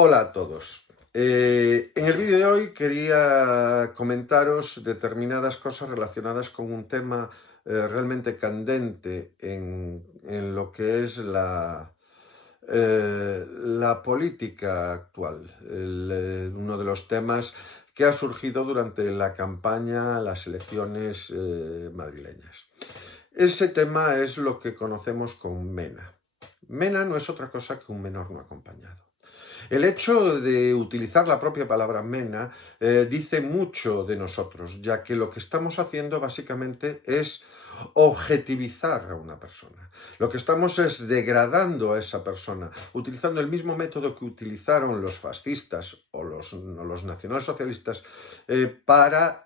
Hola a todos. En el vídeo de hoy quería comentaros determinadas cosas relacionadas con un tema realmente candente en lo que es la política actual. Uno de los temas que ha surgido durante la campaña, las elecciones madrileñas. Ese tema es lo que conocemos como MENA. MENA no es otra cosa que un menor no acompañado. El hecho de utilizar la propia palabra MENA dice mucho de nosotros, ya que lo que estamos haciendo básicamente es objetivizar a una persona. Lo que estamos es degradando a esa persona, utilizando el mismo método que utilizaron los fascistas o los nacionalsocialistas para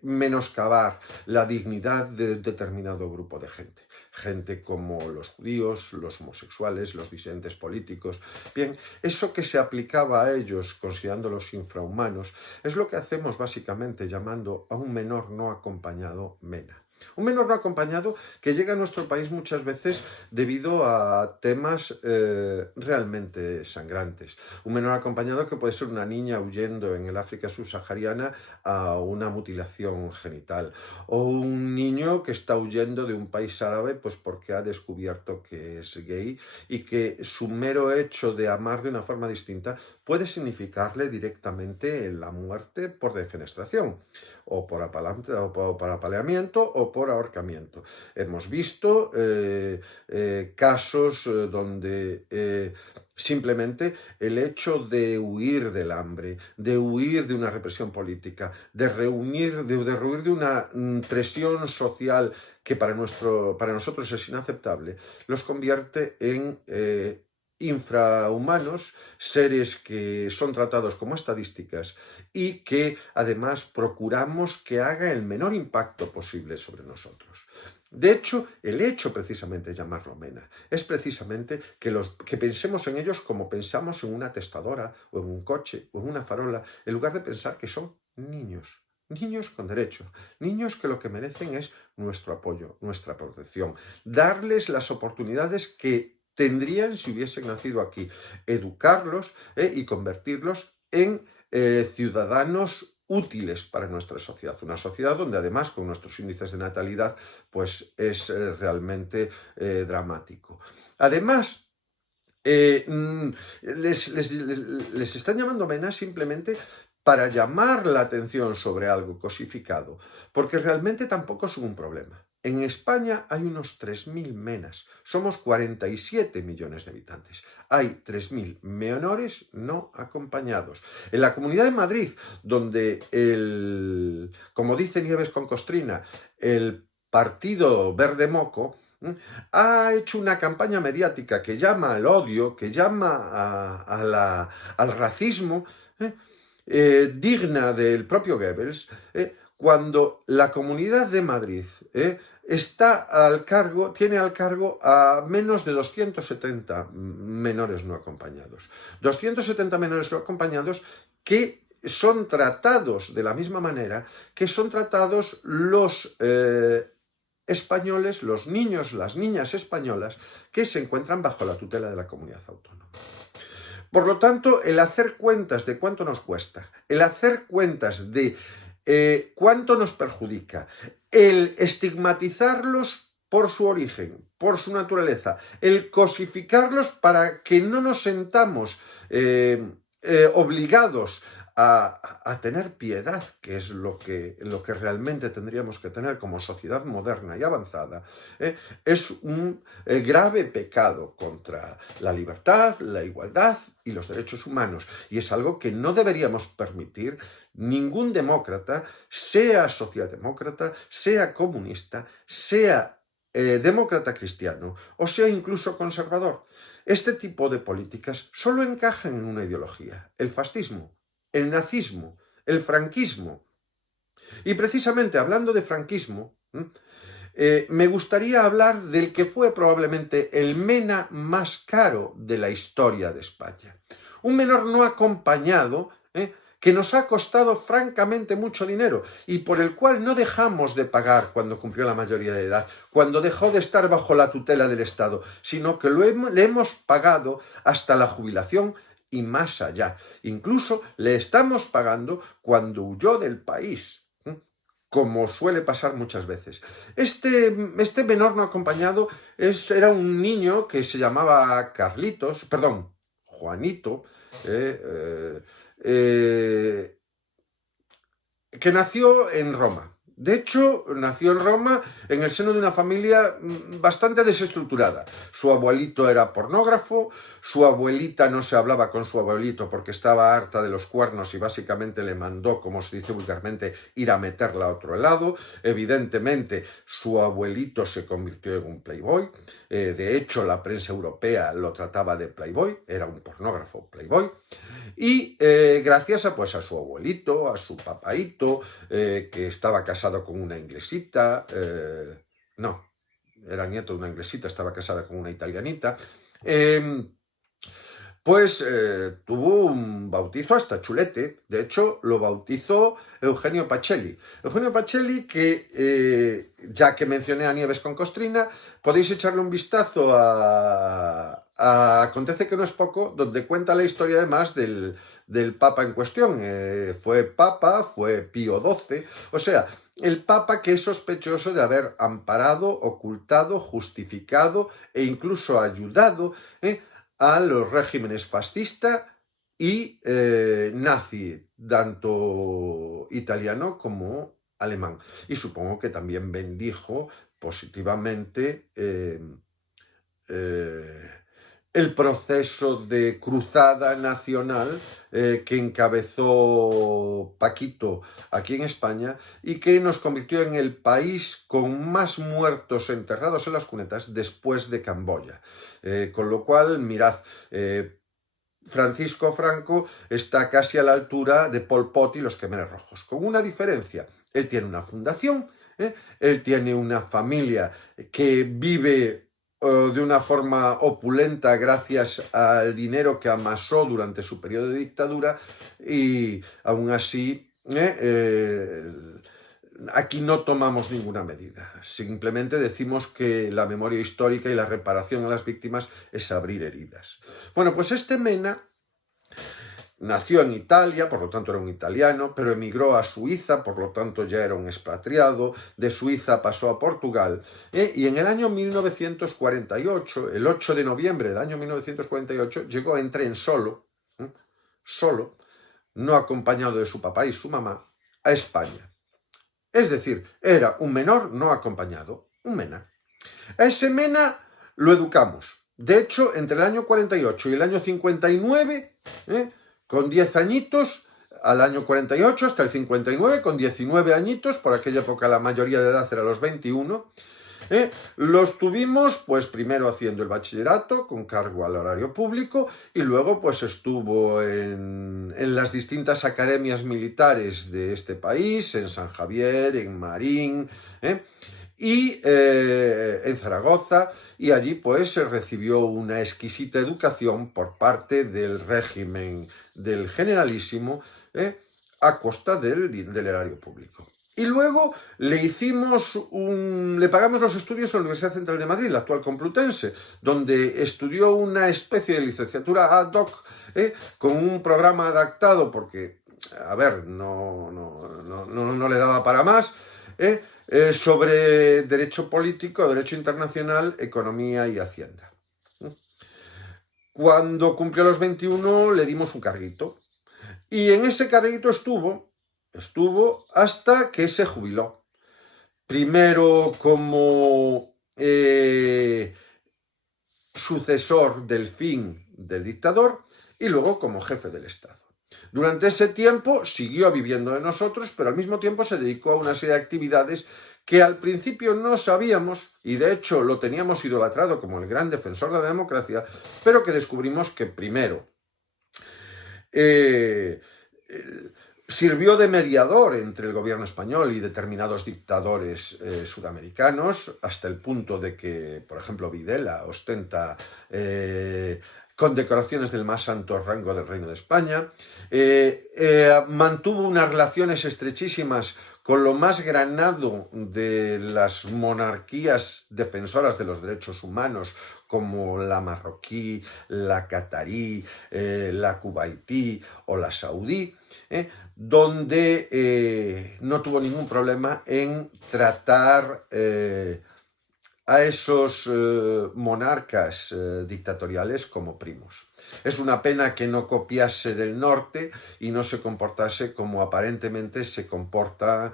menoscabar la dignidad de determinado grupo de gente. Gente como los judíos, los homosexuales, los disidentes políticos. Bien, eso que se aplicaba a ellos, considerándolos infrahumanos, es lo que hacemos básicamente llamando a un menor no acompañado MENA. Un menor no acompañado que llega a nuestro país muchas veces debido a temas realmente sangrantes. Un menor acompañado que puede ser una niña huyendo en el África subsahariana a una mutilación genital. O un niño que está huyendo de un país árabe pues porque ha descubierto que es gay y que su mero hecho de amar de una forma distinta puede significarle directamente la muerte por defenestración o por apaleamiento o por ahorcamiento. Hemos visto casos donde simplemente el hecho de huir del hambre, de huir de una represión política, de huir de una presión social que para nosotros es inaceptable, los convierte en infrahumanos, seres que son tratados como estadísticas y que además procuramos que haga el menor impacto posible sobre nosotros. De hecho, el hecho precisamente de llamarlo MENA es precisamente que pensemos en ellos como pensamos en una testadora o en un coche o en una farola, en lugar de pensar que son niños. Niños con derecho, niños que lo que merecen es nuestro apoyo, nuestra protección, darles las oportunidades que tendrían si hubiesen nacido aquí, educarlos y convertirlos en ciudadanos útiles para nuestra sociedad, una sociedad donde además con nuestros índices de natalidad pues es realmente dramático. Además, les están llamando MENA simplemente para llamar la atención sobre algo cosificado, porque realmente tampoco es un problema. En España hay unos 3.000 MENAs, somos 47 millones de habitantes. Hay 3.000 menores no acompañados. En la Comunidad de Madrid, donde, como dice Nieves con Costrina, el partido verde moco ha hecho una campaña mediática que llama al odio, que llama al racismo, digna del propio Goebbels, cuando la Comunidad de Madrid tiene al cargo a menos de 270 menores no acompañados. 270 menores no acompañados que son tratados de la misma manera que son tratados los españoles, los niños, las niñas españolas que se encuentran bajo la tutela de la comunidad autónoma. Por lo tanto, el hacer cuentas de cuánto nos cuesta, el hacer cuentas de cuánto nos perjudica, el estigmatizarlos por su origen, por su naturaleza, el cosificarlos para que no nos sentamos obligados a tener piedad, que es lo que realmente tendríamos que tener como sociedad moderna y avanzada, es un grave pecado contra la libertad, la igualdad y los derechos humanos. Y es algo que no deberíamos permitir ningún demócrata, sea socialdemócrata, sea comunista, sea demócrata cristiano o sea incluso conservador. Este tipo de políticas solo encajan en una ideología, el fascismo, el nazismo, el franquismo. Y precisamente hablando de franquismo, me gustaría hablar del que fue probablemente el MENA más caro de la historia de España. Un menor no acompañado que nos ha costado francamente mucho dinero y por el cual no dejamos de pagar cuando cumplió la mayoría de edad, cuando dejó de estar bajo la tutela del Estado, sino que le hemos pagado hasta la jubilación y más allá. Incluso le estamos pagando cuando huyó del país, como suele pasar muchas veces. Este menor no acompañado era un niño que se llamaba Juanito, que nació en Roma. De hecho, nació en Roma en el seno de una familia bastante desestructurada. Su abuelito era pornógrafo, su abuelita no se hablaba con su abuelito porque estaba harta de los cuernos y básicamente le mandó, como se dice vulgarmente, ir a meterla a otro lado. Evidentemente, su abuelito se convirtió en un playboy. De hecho, la prensa europea lo trataba de playboy, era un pornógrafo playboy. Y gracias a su abuelito, a su papaito, que estaba casado con una inglesita, no, era nieto de una inglesita, estaba casada con una italianita, tuvo un bautizo hasta chulete. De hecho, lo bautizó Eugenio Pacelli. Eugenio Pacelli, que ya que mencioné a Nieves con Costrina, podéis echarle un vistazo a Acontece que no es poco, donde cuenta la historia además del Papa en cuestión. Fue Papa, fue Pío XII, o sea, el Papa que es sospechoso de haber amparado, ocultado, justificado e incluso ayudado a los regímenes fascista y nazi, tanto italiano como alemán. Y supongo que también bendijo positivamente el proceso de cruzada nacional que encabezó Paquito aquí en España y que nos convirtió en el país con más muertos enterrados en las cunetas después de Camboya. Con lo cual, mirad, Francisco Franco está casi a la altura de Pol Pot y los Khmeres Rojos, con una diferencia. Él tiene una fundación, él tiene una familia que vive de una forma opulenta gracias al dinero que amasó durante su periodo de dictadura, y aún así aquí no tomamos ninguna medida. Simplemente decimos que la memoria histórica y la reparación a las víctimas es abrir heridas. Bueno, pues este Mena nació en Italia, por lo tanto era un italiano, pero emigró a Suiza, por lo tanto ya era un expatriado. De Suiza pasó a Portugal, y en el año 1948, el 8 de noviembre del año 1948, llegó en tren solo, no acompañado de su papá y su mamá, a España. Es decir, era un menor no acompañado, un Mena. A ese Mena lo educamos. De hecho, entre el año 48 y el año 59, con 10 añitos, al año 48 hasta el 59, con 19 añitos, por aquella época la mayoría de edad era los 21, los tuvimos pues primero haciendo el bachillerato con cargo al horario público, y luego pues estuvo en las distintas academias militares de este país, en San Javier, en Marín, y en Zaragoza, y allí pues recibió una exquisita educación por parte del régimen del Generalísimo, a costa del erario público. Y luego le pagamos los estudios en la Universidad Central de Madrid, la actual Complutense, donde estudió una especie de licenciatura ad hoc, con un programa adaptado porque, a ver, no le daba para más, sobre Derecho Político, Derecho Internacional, Economía y Hacienda. Cuando cumplió los 21 le dimos un carguito, y en ese carguito estuvo hasta que se jubiló. Primero como sucesor del fin del dictador, y luego como jefe del Estado. Durante ese tiempo siguió viviendo de nosotros, pero al mismo tiempo se dedicó a una serie de actividades que al principio no sabíamos, y de hecho lo teníamos idolatrado como el gran defensor de la democracia, pero que descubrimos que primero sirvió de mediador entre el gobierno español y determinados dictadores sudamericanos, hasta el punto de que, por ejemplo, Videla ostenta condecoraciones del más alto rango del Reino de España. Mantuvo unas relaciones estrechísimas con lo más granado de las monarquías defensoras de los derechos humanos, como la marroquí, la catarí, la kuwaití o la saudí, donde no tuvo ningún problema en tratar a esos monarcas dictatoriales como primos. Es una pena que no copiase del norte y no se comportase como aparentemente se comportan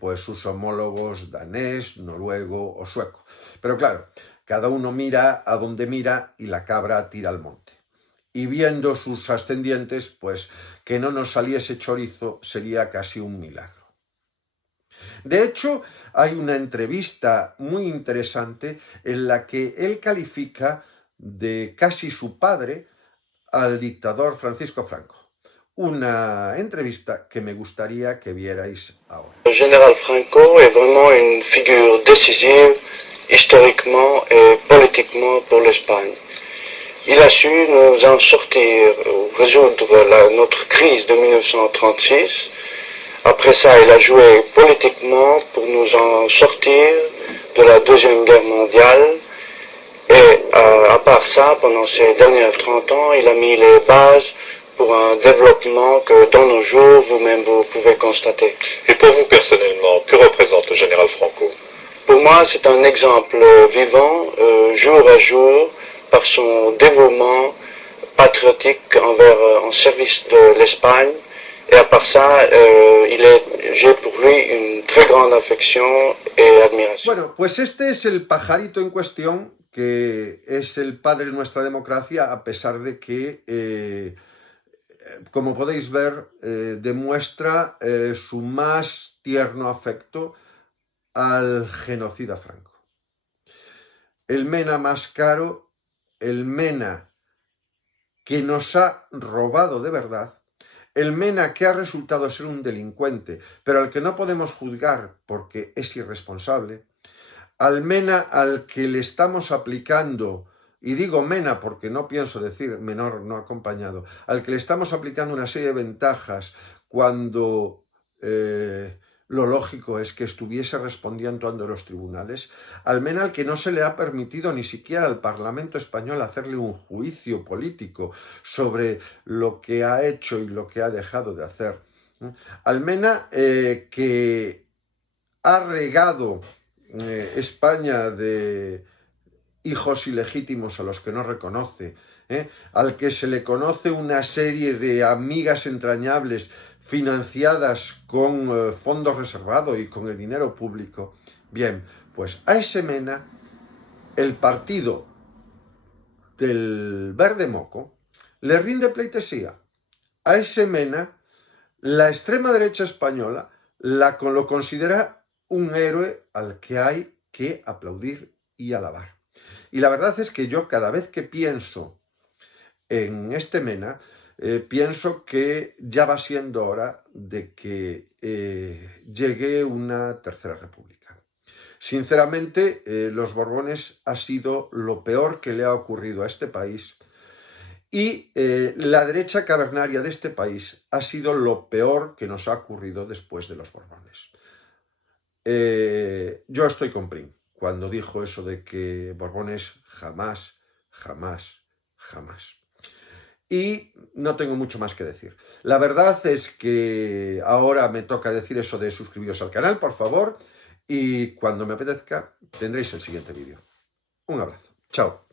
pues sus homólogos danés, noruego o sueco. Pero claro, cada uno mira a donde mira y la cabra tira al monte. Y viendo sus ascendientes, pues que no nos saliese chorizo sería casi un milagro. De hecho, hay una entrevista muy interesante en la que él califica de casi su padre al dictador Francisco Franco. Una entrevista que me gustaría que vierais ahora. Le général Franco est vraiment une figure décisive historiquement et politiquement pour l'Espagne. Il a su nous en sortir, résoudre notre crise de 1936. Après ça, il a joué politiquement pour nous en sortir de la Deuxième Guerre mondiale. Et à part ça, pendant ces dernières 30 ans, il a mis les bases pour un développement que dans nos jours, vous-même, vous pouvez constater. Et pour vous personnellement, que représente le général Franco? Pour moi, c'est un exemple vivant, jour à jour, par son dévouement patriotique en service de l'Espagne. Et à part ça, j'ai pour lui une très grande affection et admiration. Bueno, pues este es el pajarito en cuestión, que es el padre de nuestra democracia, a pesar de que, como podéis ver, demuestra su más tierno afecto al genocida Franco. El Mena más caro, el Mena que nos ha robado de verdad, el Mena que ha resultado ser un delincuente, pero al que no podemos juzgar porque es irresponsable, al Mena al que le estamos aplicando, y digo Mena porque no pienso decir menor no acompañado, al que le estamos aplicando una serie de ventajas cuando lo lógico es que estuviese respondiendo ante los tribunales, al Mena al que no se le ha permitido ni siquiera al Parlamento español hacerle un juicio político sobre lo que ha hecho y lo que ha dejado de hacer, al Mena que ha regado España de hijos ilegítimos a los que no reconoce, al que se le conoce una serie de amigas entrañables financiadas con fondos reservados y con el dinero público. Bien, pues a ese Mena, el partido del Verde Moco le rinde pleitesía. A ese Mena, la extrema derecha española lo considera un héroe al que hay que aplaudir y alabar. Y la verdad es que yo cada vez que pienso en este Mena, pienso que ya va siendo hora de que llegue una tercera república. Sinceramente, los Borbones ha sido lo peor que le ha ocurrido a este país y la derecha cavernaria de este país ha sido lo peor que nos ha ocurrido después de los Borbones. Yo estoy con Prim cuando dijo eso de que Borbones jamás, jamás, jamás. Y no tengo mucho más que decir. La verdad es que ahora me toca decir eso de suscribiros al canal, por favor, y cuando me apetezca tendréis el siguiente vídeo. Un abrazo. Chao.